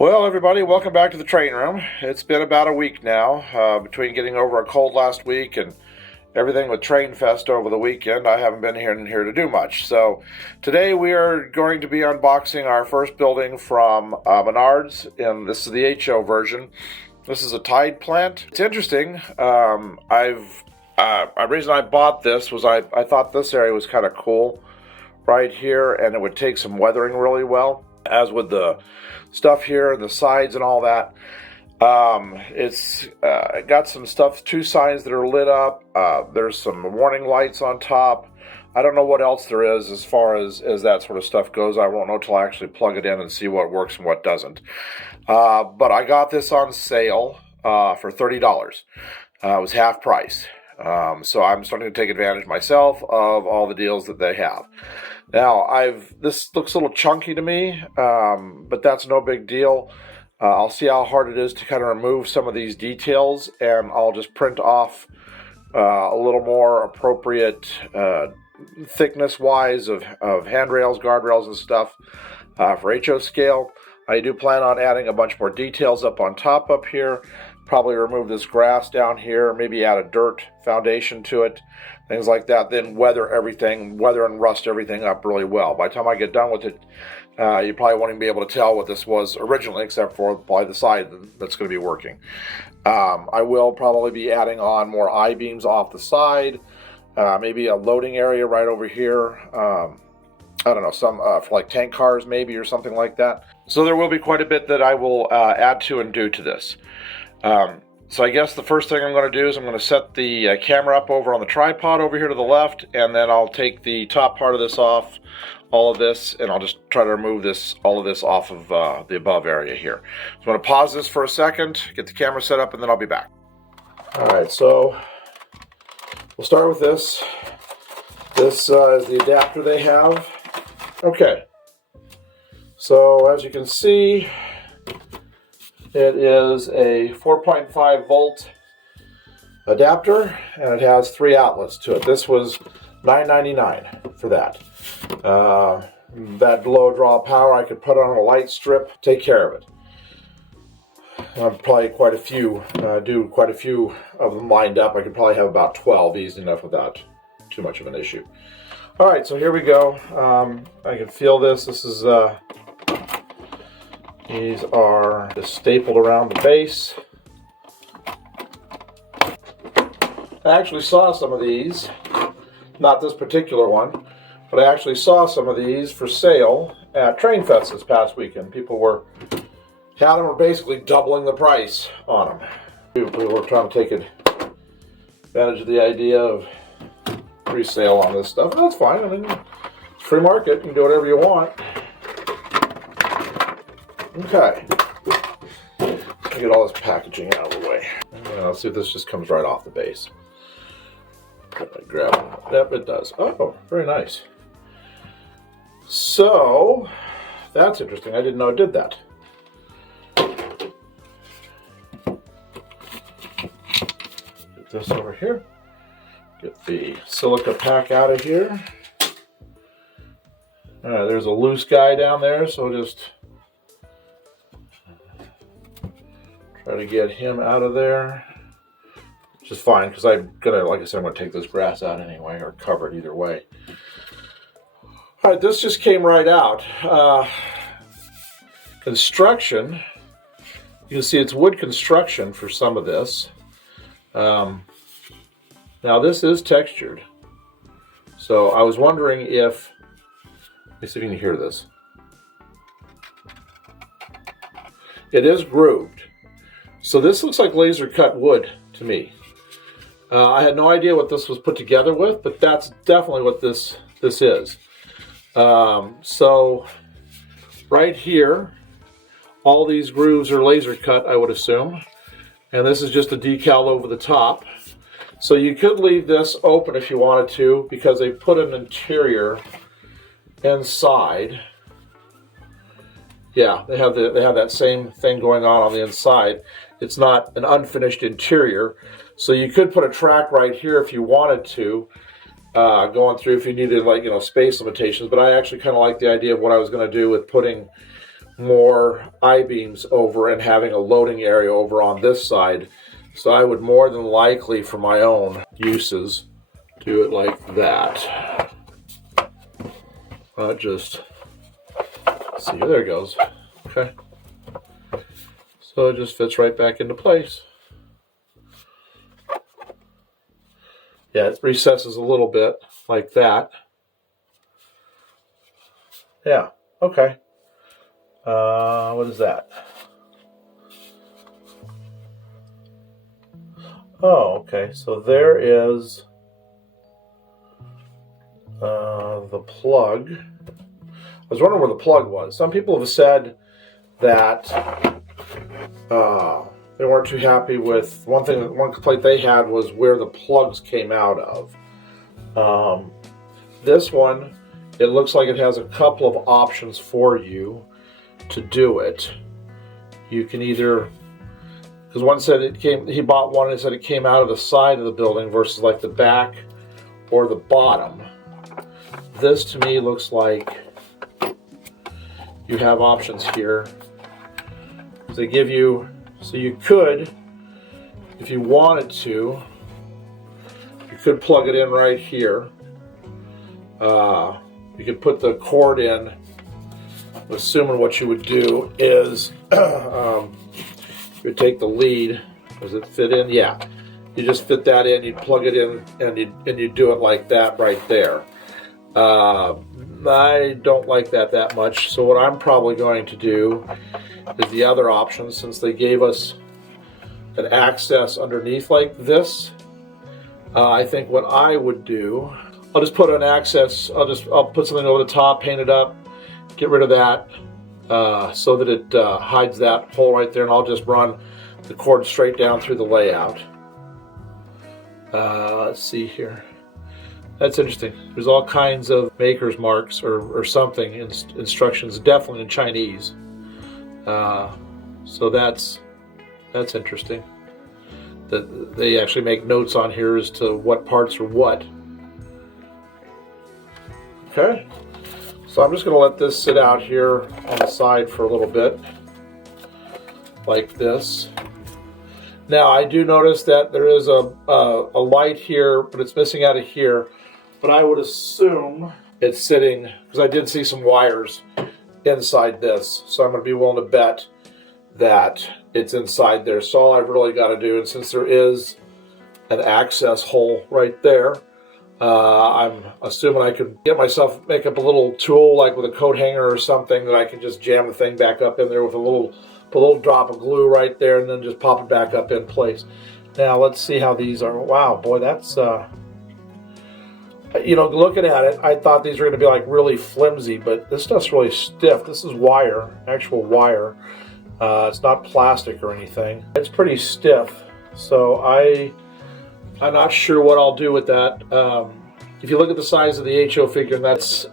Well, everybody, welcome back to the train room. It's been about a week now, between getting over a cold last week and everything with Train Fest over the weekend. I haven't been here to do much. So today we are going to be unboxing our first building from Menards, and this is the HO version. This is a Tide plant. It's interesting. The reason I bought this was I thought this area was kind of cool right here, and it would take some weathering really well, as with the stuff here and the sides and all that. It's got some stuff, two signs that are lit up. There's some warning lights on top. I don't know what else there is as far as that sort of stuff goes. I won't know till I actually plug it in and see what works and what doesn't. But I got this on sale for $30. It was half price. So I'm starting to take advantage myself of all the deals that they have. Now, this looks a little chunky to me, but that's no big deal. I'll see how hard it is to kind of remove some of these details, and I'll just print off a little more appropriate thickness-wise of handrails, guardrails, and stuff for HO scale. I do plan on adding a bunch more details up on top up here. Probably remove this grass down here, maybe add a dirt foundation to it, things like that. Then weather and rust everything up really well. By the time I get done with it, you probably won't even be able to tell what this was originally, except for probably the side that's going to be working. I will probably be adding on more I-beams off the side, maybe a loading area right over here. I don't know, some for like tank cars maybe, or something like that. So there will be quite a bit that I will add to and do to this. So I guess the first thing I'm going to do is I'm going to set the camera up over on the tripod over here to the left, and then I'll take the top part of this off, all of this, and I'll just try to remove all of this off of the above area here. So I'm going to pause this for a second, get the camera set up, and then I'll be back. Alright, so we'll start with this. This is the adapter they have. Okay, so as you can see, it is a 4.5 volt adapter, and it has 3 outlets to it. This was $9.99 for that. That low draw power I could put on a light strip, take care of it. I've probably quite a few of them lined up. I could probably have about 12 easy enough without too much of an issue. Alright, so here we go. I can feel this. This is these are just stapled around the base. I actually saw some of these, not this particular one, but I actually saw some of these for sale at Train Fest this past weekend. People had them were basically doubling the price on them. We were trying to take advantage of the idea of resale on this stuff. That's fine. I mean, it's free market. You can do whatever you want. Okay. Get all this packaging out of the way. Let's see if this just comes right off the base. Grab it. Yep, it does. Oh, very nice. So, that's interesting. I didn't know it did that. Get this over here. Get the silica pack out of here. There's a loose guy down there, so just try to get him out of there, which is fine because I'm gonna, like I said, I'm gonna take this grass out anyway, or cover it either way. All right, this just came right out. Construction. You can see it's wood construction for some of this. Now this is textured, so I was wondering if. Let me see if you can hear this. It is grooved. So this looks like laser cut wood to me. I had no idea what this was put together with, but that's definitely what this is. So right here, all these grooves are laser cut, I would assume. And this is just a decal over the top. So you could leave this open if you wanted to, because they put an interior inside. Yeah, they have that same thing going on the inside. It's not an unfinished interior, so you could put a track right here if you wanted to, going through if you needed, like, space limitations. But I actually kind of like the idea of what I was going to do with putting more I-beams over and having a loading area over on this side. So I would more than likely, for my own uses, do it like that. Just see, there it goes. Okay. So it just fits right back into place. Yeah, it recesses a little bit like that. Yeah, okay. What is that? Oh, okay. So there is the plug. I was wondering where the plug was. Some people have said that they weren't too happy with one complaint they had was where the plugs came out of. This one, it looks like it has a couple of options for you to do it. You can either, because one said he bought one and said it came out of the side of the building versus like the back or the bottom. This to me looks like you have options here. They give you, so you could, if you wanted to, you could plug it in right here. You could put the cord in. Assuming what you would do is you would take the lead. Does it fit in? Yeah. You just fit that in. You'd plug it in, and you'd do it like that right there. I don't like that much. So what I'm probably going to do is the other option, since they gave us an access underneath like this. I think what I would do, I'll just put an access. I'll put something over the top, paint it up, get rid of that, so that it hides that hole right there, and I'll just run the cord straight down through the layout. Let's see here. That's interesting. There's all kinds of maker's marks or something, instructions, definitely in Chinese. So that's interesting. That they actually make notes on here as to what parts are what. Okay. So I'm just going to let this sit out here on the side for a little bit, like this. Now I do notice that there is a light here, but it's missing out of here. But I would assume it's sitting, because I did see some wires inside this, so I'm going to be willing to bet that it's inside there. So all I've really got to do, and since there is an access hole right there, I'm assuming I could make up a little tool, like with a coat hanger or something, that I can just jam the thing back up in there with put a little drop of glue right there, and then just pop it back up in place. Now let's see how these are. Wow, boy, that's you know, looking at it, I thought these were going to be like really flimsy, but this stuff's really stiff. This is wire, actual wire. It's not plastic or anything. It's pretty stiff, so I'm not sure what I'll do with that. If you look at the size of the HO figure, that's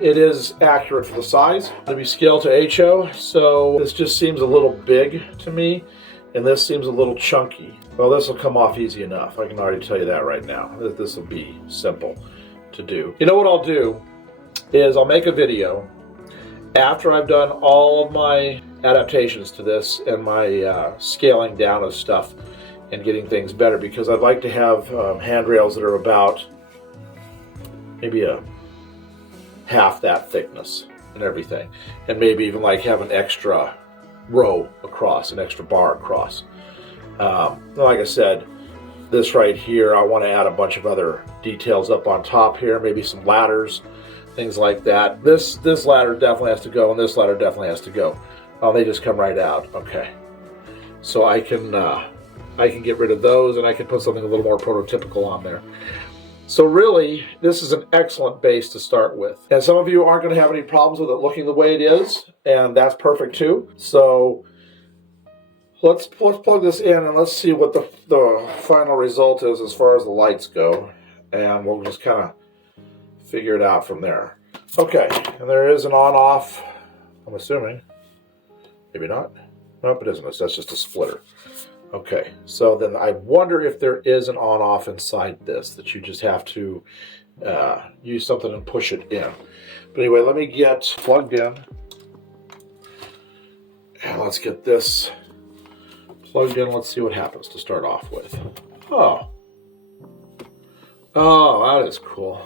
it is accurate for the size. It'll be scaled to HO, so this just seems a little big to me, and this seems a little chunky. Well, this will come off easy enough. I can already tell you that right now. This will be simple to do. You know what I'll do is I'll make a video after I've done all of my adaptations to this and my scaling down of stuff and getting things better, because I'd like to have handrails that are about maybe a half that thickness and everything, and maybe even like have an extra row across, an extra bar across. Like I said, this right here, I want to add a bunch of other details up on top here, maybe some ladders, things like that. This ladder definitely has to go, and this ladder definitely has to go. Oh, they just come right out. Okay, so I can get rid of those, and I can put something a little more prototypical on there. So really, this is an excellent base to start with. And some of you aren't going to have any problems with it looking the way it is, and that's perfect too. So let's plug this in, and let's see what the final result is as far as the lights go. And we'll just kind of figure it out from there. Okay, and there is an on-off, I'm assuming. Maybe not. Nope, it isn't. That's just a splitter. Okay, so then I wonder if there is an on-off inside this that you just have to use something and push it in. But anyway, let me get plugged in. Okay, let's get this plugged in. Let's see what happens to start off with. Oh. Oh, that is cool.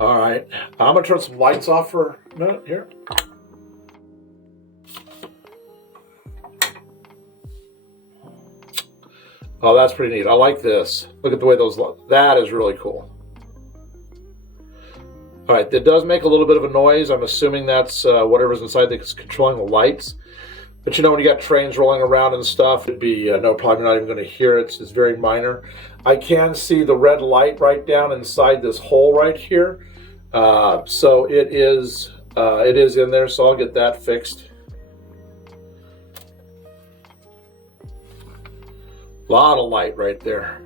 All right, I'm gonna turn some lights off for a minute here. Oh, that's pretty neat. I like this. Look at the way those look. That is really cool. All right, it does make a little bit of a noise. I'm assuming that's whatever's inside that's controlling the lights. But you know, when you got trains rolling around and stuff, it'd be no problem. You're not even going to hear it. It's very minor. I can see the red light right down inside this hole right here. So it is in there, so I'll get that fixed. A lot of light right there.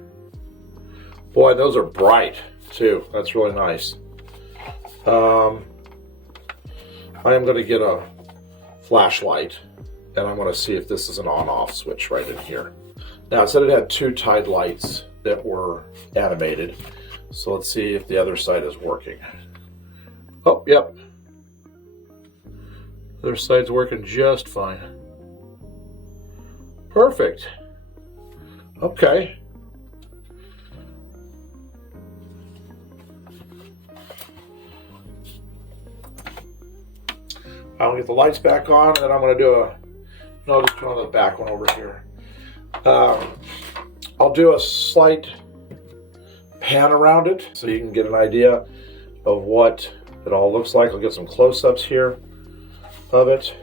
Boy, those are bright too. That's really nice. I am going to get a flashlight, and I'm going to see if this is an on-off switch right in here. Now, it said it had 2 Tide lights that were animated. So let's see if the other side is working. Oh, yep. The other side's working just fine. Perfect. Okay. I'll get the lights back on, and then I'm going to do I'll just turn on the back one over here. I'll do a slight pan around it so you can get an idea of what it all looks like. I'll get some close-ups here of it.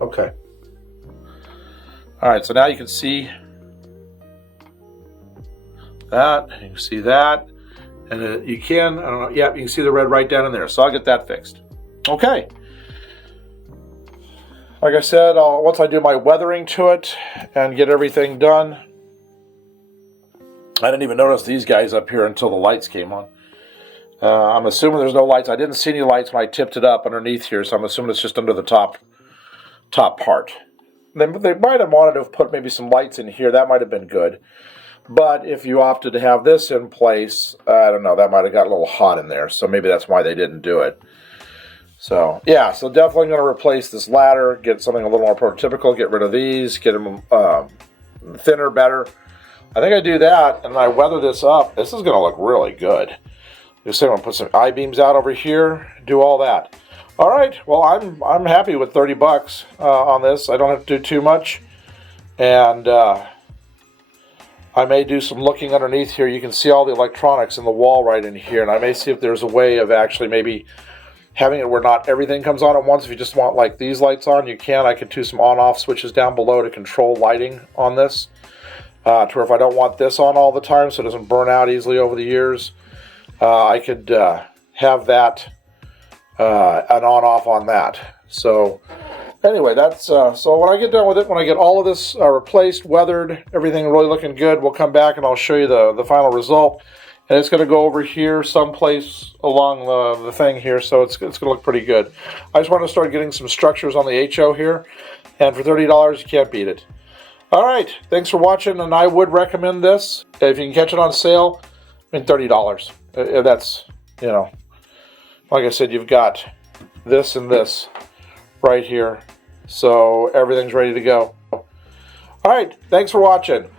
Okay. All right, so now you can see that, you can see that, and you can, I don't know, yeah, you can see the red right down in there, so I'll get that fixed. Okay. Like I said, once I do my weathering to it and get everything done, I didn't even notice these guys up here until the lights came on. I'm assuming there's no lights. I didn't see any lights when I tipped it up underneath here, so I'm assuming it's just under the top part. They might have wanted to have put maybe some lights in here. That might have been good. But if you opted to have this in place, I don't know, that might have got a little hot in there, so maybe that's why they didn't do it. So, yeah, so definitely going to replace this ladder, get something a little more prototypical, get rid of these, get them thinner, better. I think I do that, and I weather this up. This is going to look really good. Just say I'm going to put some I-beams out over here, do all that. All right, well, I'm happy with 30 bucks on this. I don't have to do too much, and I may do some looking underneath here. You can see all the electronics in the wall right in here, and I may see if there's a way of actually maybe having it where not everything comes on at once. If you just want like these lights on, you can. I could do some on-off switches down below to control lighting on this, to where if I don't want this on all the time so it doesn't burn out easily over the years, I could have that an on-off on that. So anyway, that's so when I get done with it, when I get all of this replaced, weathered, everything really looking good, we'll come back and I'll show you the final result. And it's going to go over here someplace along the thing here, so it's going to look pretty good. I just want to start getting some structures on the HO here, and for $30 you can't beat it. All right, thanks for watching, and I would recommend this. If you can catch it on sale, I mean $30. That's, you know, like I said, you've got this and this right here, so everything's ready to go. All right, thanks for watching.